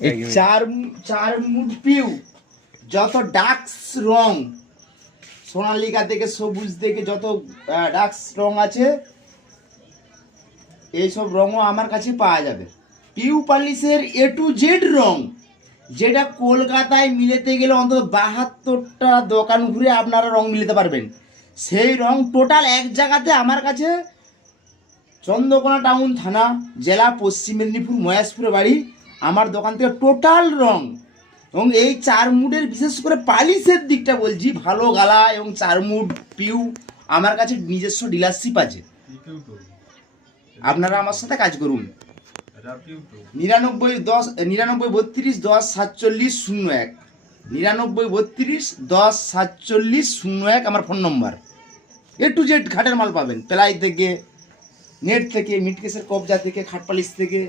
এই চার মুড পিউ যত ডাক্স রং সোনালিকা থেকে সবুজ থেকে যত ডাক্স রং আছে এইসব রঙও আমার কাছে পাওয়া যাবে। পিউ পালিশের A to Z রং, যেটা কলকাতায় মিলাতে গেলে অন্তত 72টা দোকান ঘুরে আপনারা রং মিলাতে পারবেন, সেই রং টোটাল এক জায়গাতে আমার কাছে। চন্দ্রকোনা টাউন থানা, জেলা পশ্চিম মেদিনীপুর, মহেশপুরে বাড়ি। আমার দোকান থেকে টোটাল রং এবং এই চার মুডের বিশেষ করে পালিশের দিকটা বলছি, ভালো গালা এবং চার মুড পিউ আমার কাছে নিজস্ব ডিলারশিপ আছে। আপনারা আমার সাথে কাজ করুন। 9932104701, 9932104701 আমার phone number. A to Z ঘাটের মাল পাবেন, প্লাই থেকে, নেট থেকে, মিটকেসের কবজা থেকে, খাট পালিশ থেকে।